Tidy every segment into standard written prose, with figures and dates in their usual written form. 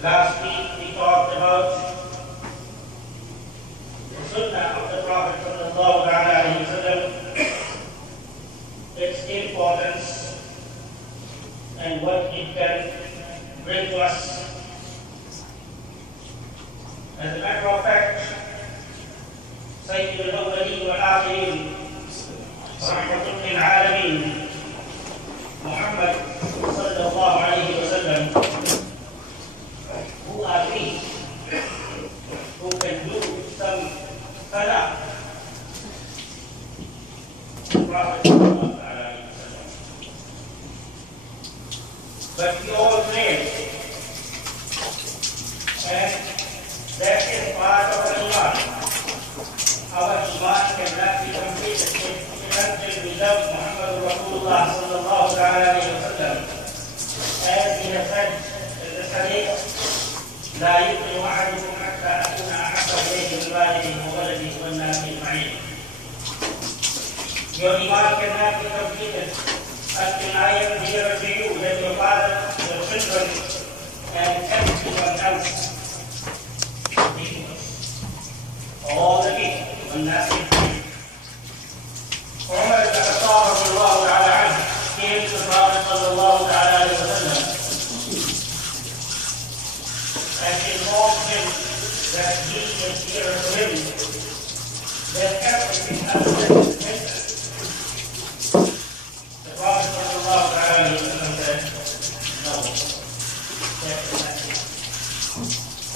Last week we talked about the Sunnah of the Prophet sallallahu alaihi wasallam, its importance and what it can bring to us. As a matter of fact, Sayyid al-Awwalin wal-Akhirin, Rahmatul lil Alameen, Muhammad sallallahu alaihi wasallam, who are we, who can do some salah, Prophet sallallahu alaihi wasallam. But we all fail, and that is part of our Iman. Our Iman cannot be completed until we love Muhammad Rasulullah sallallahu alaihi wasallam. As he has said in the Hadith, لا يؤمن أحدكم حتى أكون أحب إليه من والده وولده والناس أجمعين. Your Iman cannot be completed until I am dearer to you than your father, your children, and everyone else. All the people, والناس أجمعين. Umar ibn Khattab radiyallahu ta'ala anhu came to the Prophet sallallahu alaihi wasallam and informed him that he is dearer to him than everything else that is mentioned. The Prophet sallallahu alaihi wasallam said, no, that is not it.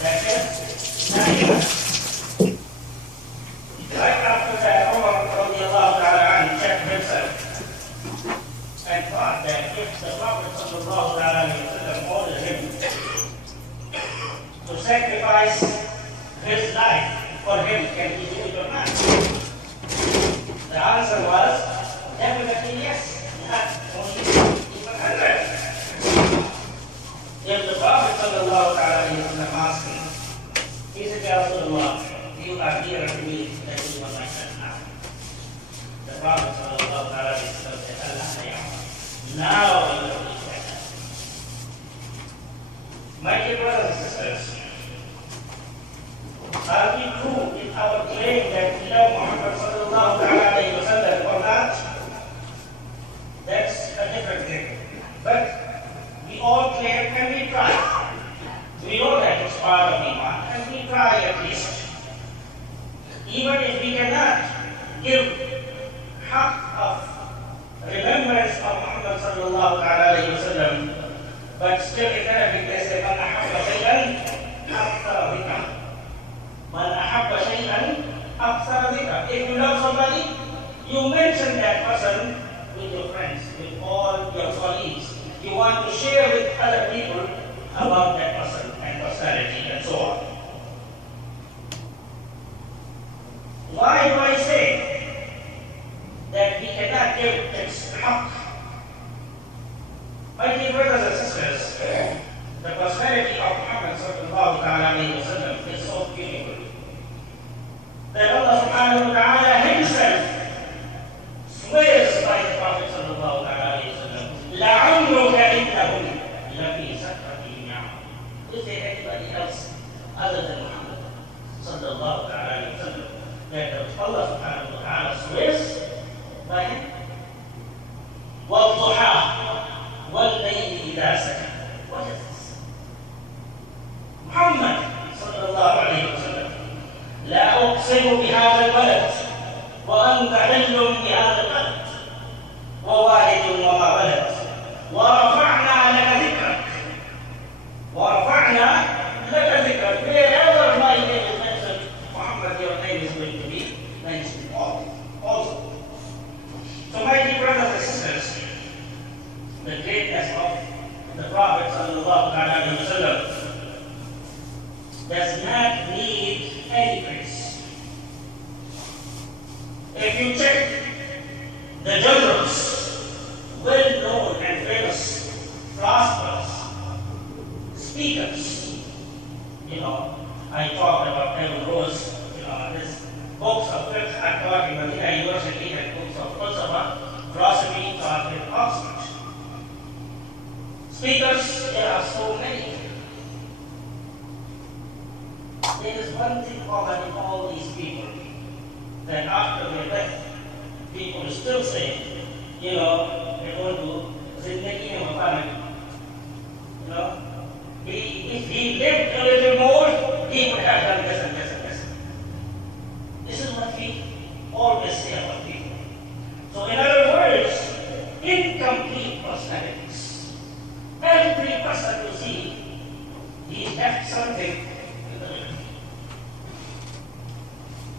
That is not it. Right after that, Umar radiyallahu ta'ala anhu checked himself and thought that if the Prophet sallallahu alaihi wasallam ordered him to sacrifice his life for him, can he do it or not? The answer was definitely yes, not only even 100. If the Prophet sallallahu alaihi wasallam asked him, he said, Ya Rasulullah, you are dearer to me than anyone myself now. The Prophet sallallahu alaihi wasallam said, Allah, now you will be better. My dear brothers and sisters, are we true in our claim that we love Muhammad sallallahu alaihi wasallam or not? That's a different thing. But we all claim and we try. We know that it's part of Iman and we try at least. Even if we cannot give haqq of remembrance of Muhammad sallallahu alaihi wasallam, but still in Arabic they say, Man ahabba shay'an akthara dhikra. Man ahabba shay'an akthara dhikra. If you love somebody, you mention that person with your friends, with all your colleagues. You want to share with other people about that person and personality and so on. Why do I say that we cannot give its haqq? My dear brothers and sisters, the personality of Muhammad sallallahu alaihi wasallam is so beautiful that Allah subhanahu wa ta'ala himself swears by the Prophet sallallahu alaihi wasallam, لَعَمْرُكَ إِنَّهُمْ لَفِي سَكْرَتِهِمْ يَعْمَهُونَ. Is there anybody else other than Muhammad sallallahu alaihi wasallam that Allah subhanahu wa ta'ala swears by him? وَالضُّحَى وَاللَّيْلِ إِذَا سَكَنَ. What is this? Muhammad sallallahu alayhi wa sallam, لَا أُقْسِمُ بِهَذَا الْبَلَدِ وَأَنْتَ حِلٌّ بِهَذَا الْبَلَدِ وَوَالِدٌ وَمَا وَلَدَ وَرَفَعْنَا لَكَ ذِكْرَكَ. وَرَفَعْنَا لَكَ ذِكْرَكَ. Wherever my name is mentioned, Muhammad, your name is going to be mentioned also. So my dear brothers and sisters, the greatness of the Prophet sallallahu alaihi wasallam does not need any praise. If you check the generals, well-known and famous philosophers, speakers, I talked about Ibn Rose, his books of fiqh I taught in Medina University and books of philosophy taught in Oxford. Speakers, there are so many. there is one thing common in all these people, that after their death, people still say, they're going to Zindagi mein Wafana. If he lived a little more, he would have done this and this and this. This is what we always say about people. So in other words, incomplete personalities. Every person you see, he left something in the middle.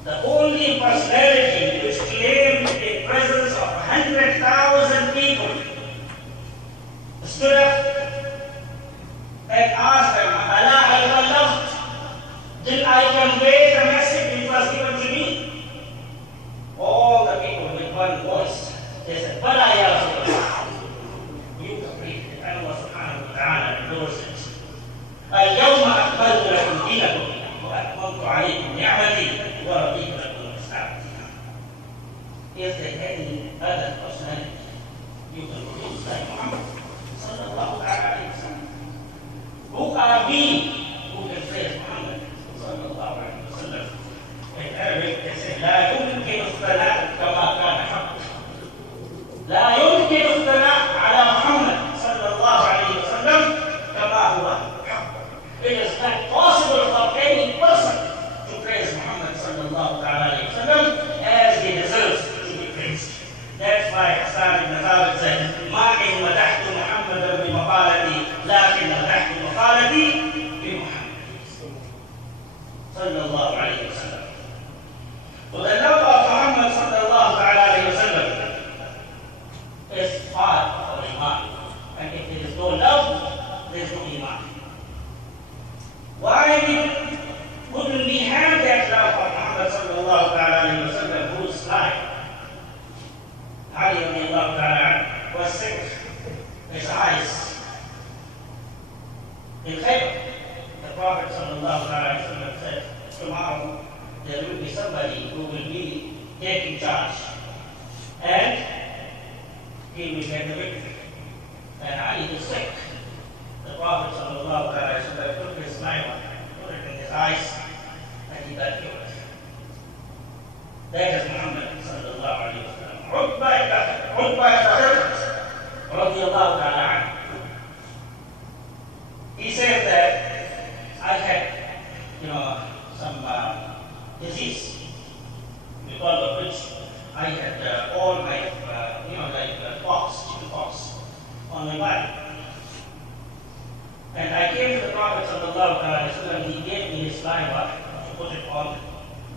The only personality which claimed the presence of 100,000 people stood up and asked them, Allah al-Balagh, did I convey the message which was given to me? All the people with one voice, they said, Bala ya Rasulullah. You completed it. And Allah subhanahu wa ta'ala endorsed it. اليوم أكملت لكم دينكم وأتممت عليكم نعمتي ورضيت لكم الإسلام دينا. If they had any other personality, you can produce like Muhammad sallallahu alayhi wa sallam. Who are we who can praise Muhammad sallallahu alayhi wa sallam? In Arabic they say, لا يمكن الثناء كما كان حقا. لا يمكن الثناء على محمد صلى الله عليه وسلم كما هو حقا. It is not possible for any person to praise Muhammad sallallahu alayhi wa sallam as he deserves to be praised. That's why Hassan ibn Thabit said, ما إن مدحت محمدا بمقالتي لكن مدحت مقالتي بمحمد صلى الله عليه وسلم. So the love of Muhammad sallallahu alayhi wa sallam is part of our iman. And if there is no love, there is no iman. Why wouldn't we have that love of Muhammad sallallahu alayhi wa sallam, whose life Ali radiallahu ta'ala was sick, his eyes. In Khaybar, the Prophet sallallahu alayhi wa sallam said, tomorrow there will be somebody who will be taking charge and he will get the victory. And Ali is sick. The Prophet sallallahu alayhi wa sallam took his knife, put it in his eyes, and he got killed. That is Muhammad sallallahu alayhi wa sallam. Khutbah radiallahu ta'ala anhu. He said that I had, some disease, because of which I had all my, chicken pox on my body. And I came to the Prophet sallallahu alaihi wasallam. He gave me his saliva to put it on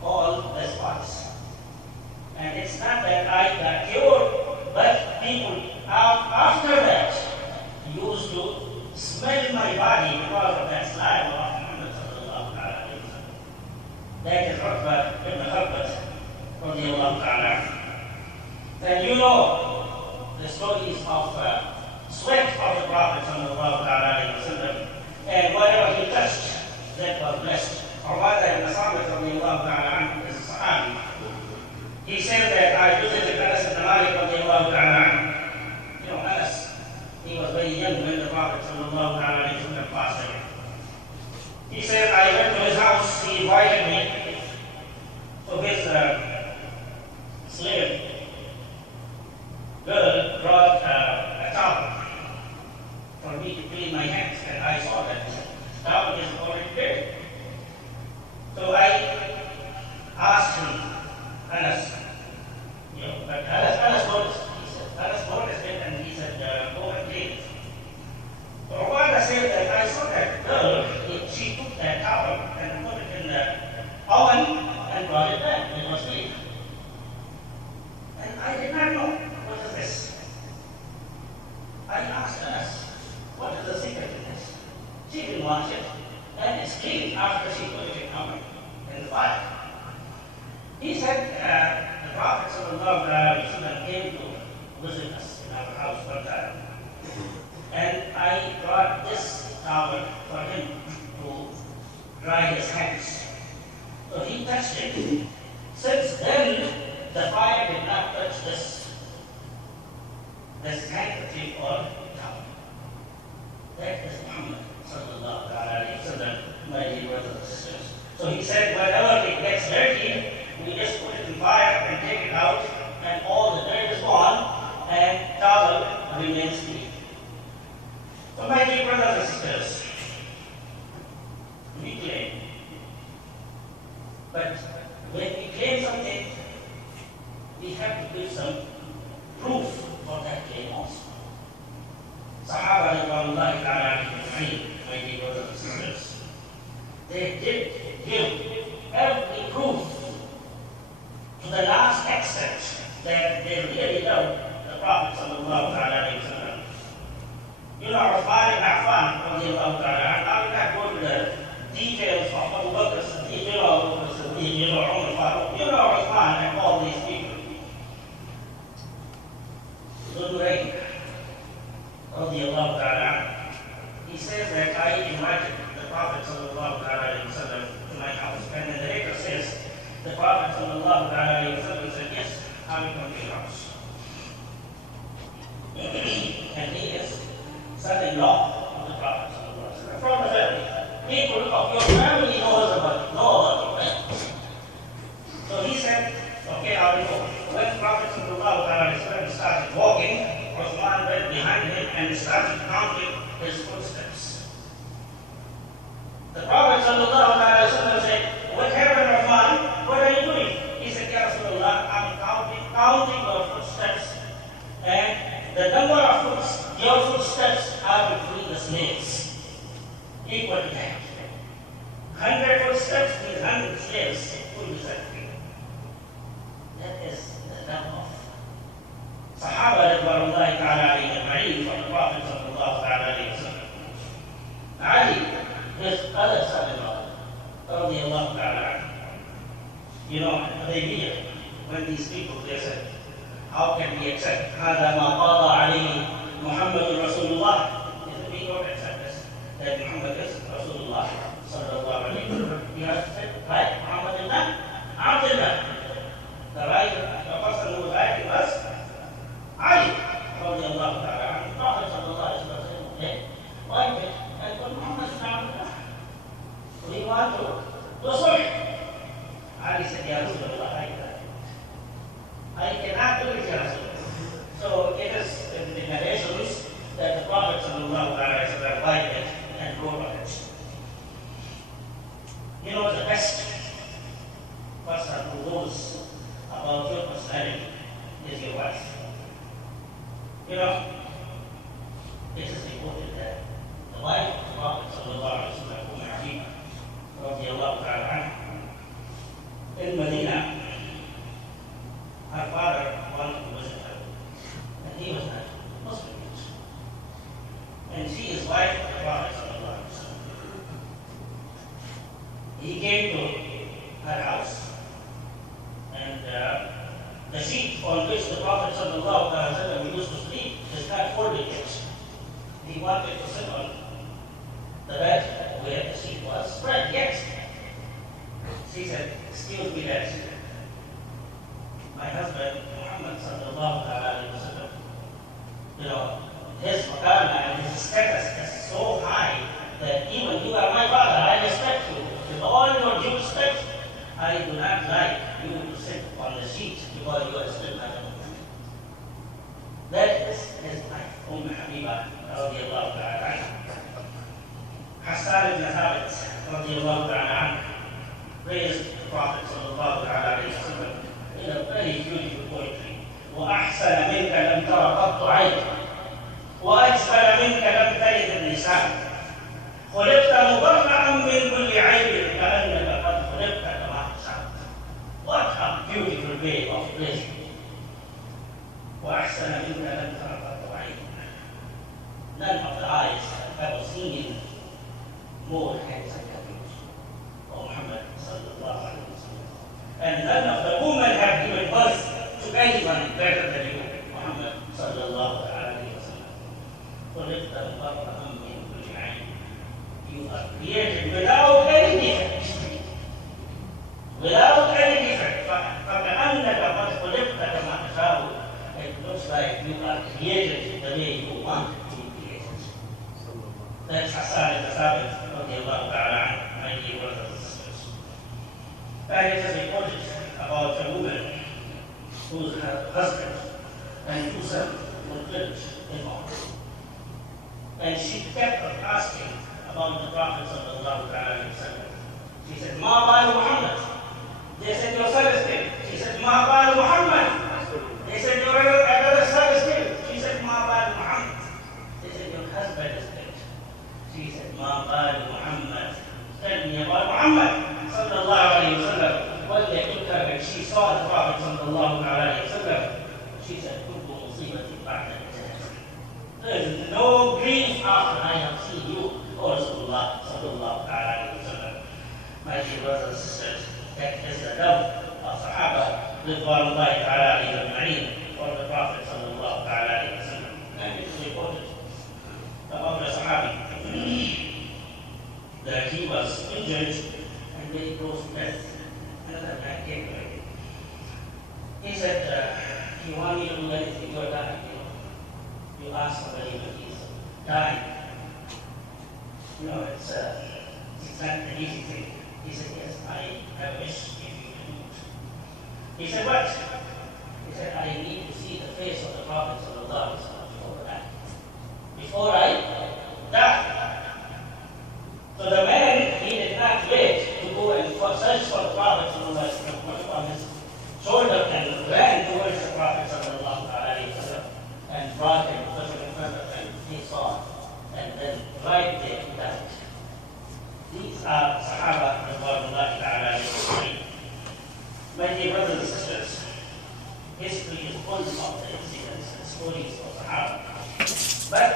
all the spots. And it's not that I got cured, but people after that used to smell my body because of that saliva of Muhammad sallallahu alaihi wasallam. That is Khutbah ibn Khattab radiallahu ta'ala. And you know the stories of sweat of the Prophet sallallahu alaihi wasallam, and whatever he touched, that was blessed. Ubadah ibn Samit radiallahu ta'ala anhu is a Sahabi. He said that I visited Anas ibn Malik radiallahu ta'ala anhu. Anas, he was very young when the Prophet sallallahu alaihi wasallam passed away. He said, I went to his house, he invited me to his slave girl brought a towel for me to clean my hands, and I saw that the towel is already there. So I asked him, Anas, but Anas noticed. He said, Anas noticed it, and he said, go and clean it. So Ubadah said that I saw that girl, she took that towel and put it in the oven and brought it back. It was clean. And I did not know. What is this? I asked Anas, what is the secret in this? She didn't wash it, and it's clean after she put it in the fire. He said, the Prophet sallallahu alaihi wasallam came to visit us in our house one time, and I brought this towel for him to dry his hands. So he touched it. Since then, the fire did not touch this handkerchief or towel. That is Muhammad sallallahu alaihi wasallam, my dear brothers and sisters. So he They did give every proof to the last extent that they really loved the Prophet sallallahu alaihi wasallam. You know, Uthman ibn Affan radiallahu ta'ala, I will not go to the details of Abu Bakr Siddiq, you know, Abu Bakr Siddiq, you know, Umar Faruq, you know, Uthman and all these people. Zul-Nurayn radiallahu ta'ala, he says that I invited the Prophet sallallahu alaihi wasallam to my house, and the narrator says the Prophet sallallahu alaihi wasallam said, yes, I will come to your house. And he is son-in-law of the Prophet sallallahu alaihi wasallam, from the family. People of your family know about you, right? So he said, okay, I will go. When the Prophet sallallahu alaihi wasallam started walking, Uthman went behind him and started counting his footsteps. The Prophet sallallahu alaihi wasallam said, what happened, Uthman? What are you doing? He said, Ya Rasulullah, I'm counting your footsteps, and the number of your footsteps are between the slaves. Equal to that. 100 footsteps with 100 slaves will be certified. That is the number of Sahaba radhiyallahu ta'ala alayhi from the Prophet sallallahu alayhi wa sallam. Ali, his other son-in-law, radhiyallahu ta'ala, you know, they when these people, they said, how can we accept هذا ما قضى عليه محمد رسول الله? We don't accept this, that Muhammad is Rasulullah sallallahu alayhi wa sallam. You have to say, right, Muhammad is not Abdullah. The right, the person who was writing was Ali radiallahu ta'ala. The Prophet sallallahu alayhi wa sallam said, wipe it and put Muhammad is Abdullah. We want to do sulh. Ali said, Ya Rasulullah, I cannot do it, Ya Rasulullah. So it is in the narrations that the Prophet sallallahu alaihi wasallam wiped it and wrote on it. You know, the best person who knows about your personality is your wife. You know, it is reported that the wife of the Prophet sallallahu alaihi wasallam, radiallahu ta'ala anha, in Medina, her father wanted to visit her, and he was not Muslim. And she is wife of the Prophet sallallahu alaihi wasallam. He came to her house, and the sheet on which the Prophet sallallahu alaihi wasallam used to sleep is not folded yet. He wanted to sit on the bed where the sheet was spread yet. She said, excuse me, Dad. My husband, Muhammad sallallahu alaihi wasallam, you know, his makana and his status is so high that even you are my father, I respect you. With all your due respect, I do not like you to sit on the sheet because you are still my husband. That is his wife, Habiba radiallahu ta'ala anha. Hassan ibn Thabit radiallahu ta'ala anha praised the Prophet sallallahu alaihi wasallam in a very beautiful poetry. وأحسن منك لم تر قط عين وأجمل منك لم تلد النساء خلقت مبرأ من كل عيب كأنك قد خلقت كما تشاء. What a beautiful way of praising. وأحسن منك لم تر قط عين. None of the eyes have ever seen more handsome than you, O Muhammad sallallahu alaihi wasallam. And none of the women have given birth to anyone better than you, Muhammad sallallahu alaihi wasallam. You are created without any defect. Without any defect. فَكَأَنَّكَ قَدْ خُلِقْتَ كَمَا تَشَاءُ. It looks like you are created the way you want to be created. That's Hassan ibn Thabit radiallahu ta'ala anhu, my dear brothers and sisters. And it is reported about a woman whose husband and two sons were killed in war. And she kept on asking about the Prophet sallallahu alaihi wasallam. She said, Ma balu Muhammad. They said, your son is dead. She said, Ma balu Muhammad. They said, your other son is dead. She said, Ma balu Muhammad. They said, your husband is dead. She said, Ma balu Muhammad. Tell me about Muhammad sallallahu alayhi wa sallam. When they took her and she saw the Prophet sallallahu alayhi wa sallam, she said, there is no grief after I have seen you, O Rasulullah sallallahu alayhi wa sallam. My dear brothers and sisters, that is the love of Sahaba ridwanullahi ta'ala alayhim ajma'in for the Prophet sallallahu alayhi wa sallam. And it is reported about the Sahabi that he was injured and very close to death. Another man came to him. He said, do you want me to do anything? You are dying. You ask somebody when he's dying. It's not an easy thing. He said, yes, I wish if you can do it. He said, what? He said, I need to see the face of the Prophet sallallahu alaihi wasallam before I die. So the man, he did not wait to go and search for the Prophet sallallahu alaihi wasallam, put him on his shoulder and ran towards the Prophet sallallahu alaihi wasallam and brought him, put him in front of him. He saw, and then right there he died. These are Sahaba ridwanullahi ta'ala alayhim. My dear brothers and sisters, history is full of the incidents and stories of Sahaba. But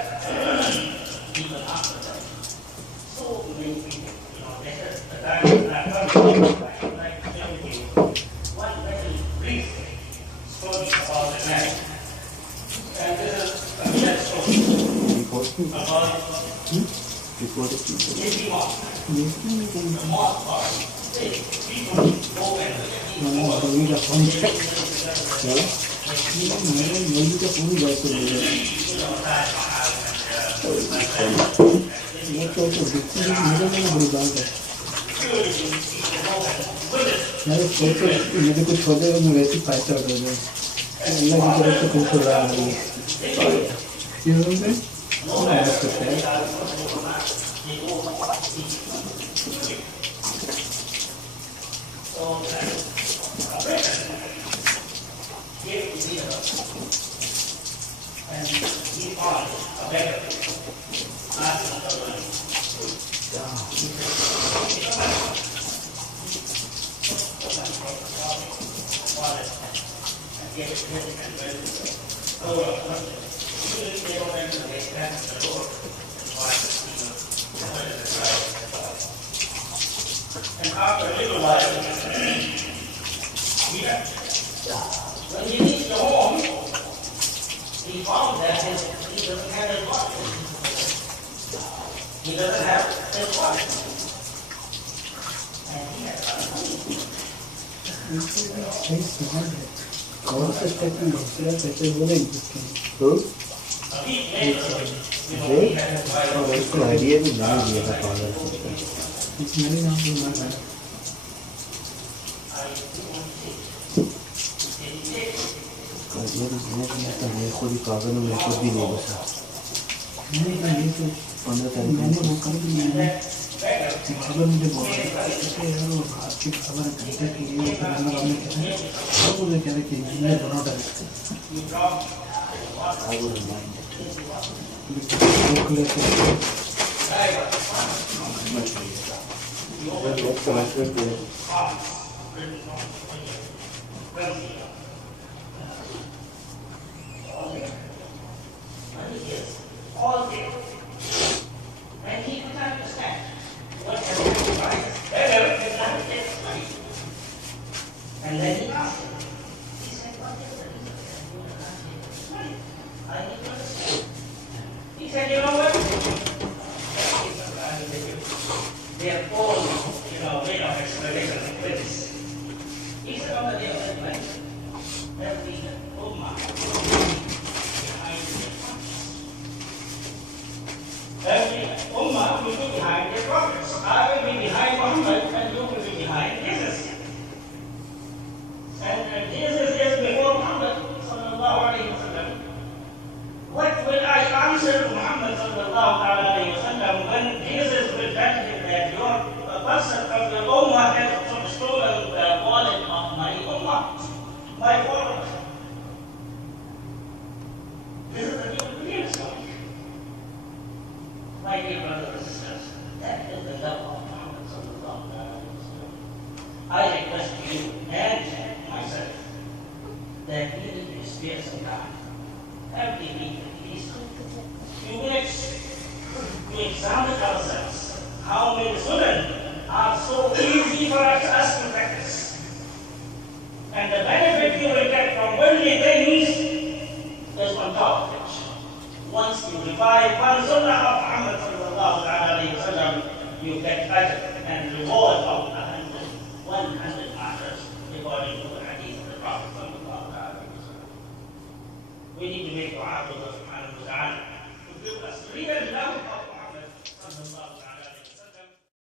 even after that, so many people, they said the time is not coming. I'd like to share with you one very brief story about the man. And this is a real story about the mosque party. People go and मुझे कुछ हो जाएगा मैं वैसे फायदा हो जाएगा अल्लाह की तरफ से कुछ हो रहा है ये होंगे and he found a beggar asking for money. And after a little while, when he reached the home, he found that he doesn't have his watch. He doesn't have his watch. And he has got money. कौन सा step में दूसरा कैसे बोलेंगे तो उसको idea भी नहीं दिया था पागल मैंने नाम भी माना मैं खुद ही पागल हूँ मैं खुद भी नहीं बसा मैंने तो 15 तारीख मैंने वो कर भी नहीं खबर मुझे बोला यार वो आपकी खबर घंटे की ये करना हमने किया वो मुझे कह रहे कि मैं दोनों डर I will remind all day. And he could not understand what and then he asked him. He said, what is the reason that you are not here this money? I need to understand. He said, you know what? They are all, way of explanation like this. He said, on the day of judgment, there will be the Ummah behind their prophets. Every Ummah will be behind their prophets. I will be behind Muhammad and you will be behind Jesus. And Jesus is before Muhammad sallallahu alayhi wa sallam. What will I answer to Muhammad sallallahu alayhi wa sallam when Jesus will tell him that your person of your ummah has stolen the wallet of my ummah, my followers? This is the new belief story. My dear brothers and sisters, that is the love of Muhammad sallallahu are so easy for us to practice. And the benefit you will get from worldly things is on top of it. Once you revive one sunnah of Muhammad sallallahu alayhi wa sallam, you get ajr and reward of 100 martyrs according to the hadith of the Prophet sallallahu alayhi wa sallam. We need to make dua to